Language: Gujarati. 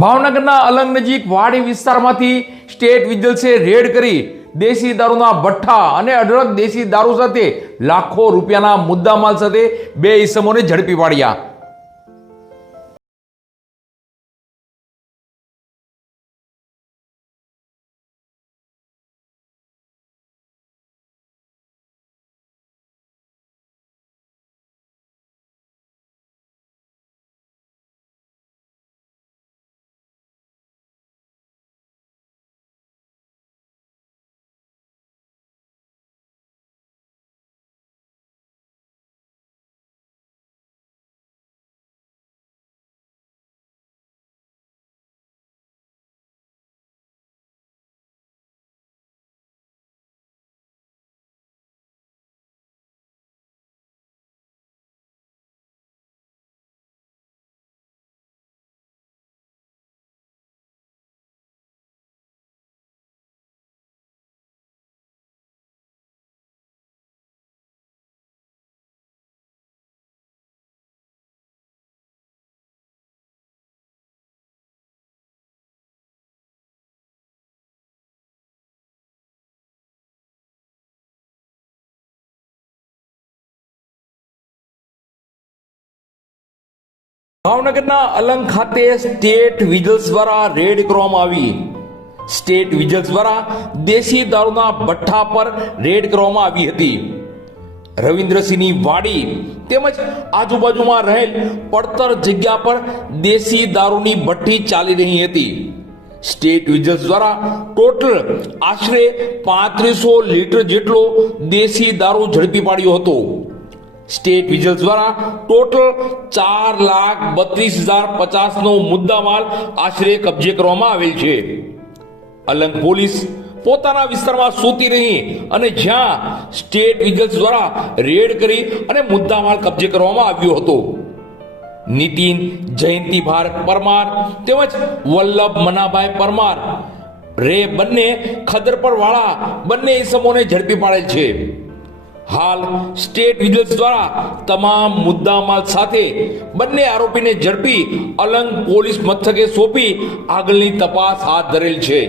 ભાવનગરના અલંગ નજીક વાડી વિસ્તારમાંથી સ્ટેટ વિજિલન્સે રેડ કરી દેશી દારૂના ભઠ્ઠા અને અઢળક દેશી દારૂ સાથે લાખો રૂપિયાના મુદ્દામાલ સાથે બે ઈસમોને ઝડપી પાડ્યા. ભાવનગરના અલંગ ખાતે સ્ટેટ વિજલ્સ દ્વારા રેડ કરવામાં આવી. સ્ટેટ વિજલ્સ દ્વારા દેશી દારૂના ભઠ્ઠા પર રેડ કરવામાં આવી હતી. રવિન્દ્રસિંહની વાડી તેમજ આજુબાજુમાં રહેલ પડતર જગ્યા પર દેશી દારૂની ભઠ્ઠી ચાલી રહી હતી. સ્ટેટ વિજલ્સ દ્વારા ટોટલ આશરે પાંત્રીસો લીટર જેટલો દેશી દારૂ ઝડપી પાડ્યો હતો. સ્ટેટ વિજિલન્સ દ્વારા ટોટલ ચાર લાખ બત્રીસ હજાર પચાસનો મુદ્દામાલ આશરે કબજે કરવામાં આવેલ છે. અલંગ પોલીસ પોતાના વિસ્તારમાં સૂતી રહી અને જ્યાં સ્ટેટ વિજિલન્સ દ્વારા રેડ કરી અને મુદ્દામાલ કબજે કરવામાં આવ્યો હતો. નીતિન, જયંતિ ભારત પરમાર તેમજ વલ્લભ, મનાભાઈ, પરમાર રે બંને ખદરપર વાળા બંને ઇસમોને ઝડપી પાડેલ છે. હાલ સ્ટેટ વિજિલન્સ દ્વારા તમામ મુદ્દામાલ સાથે બંને આરોપીને ઝડપી અલંગ પોલીસ મથકે સોંપી આગળની તપાસ હાથ ધરેલ છે.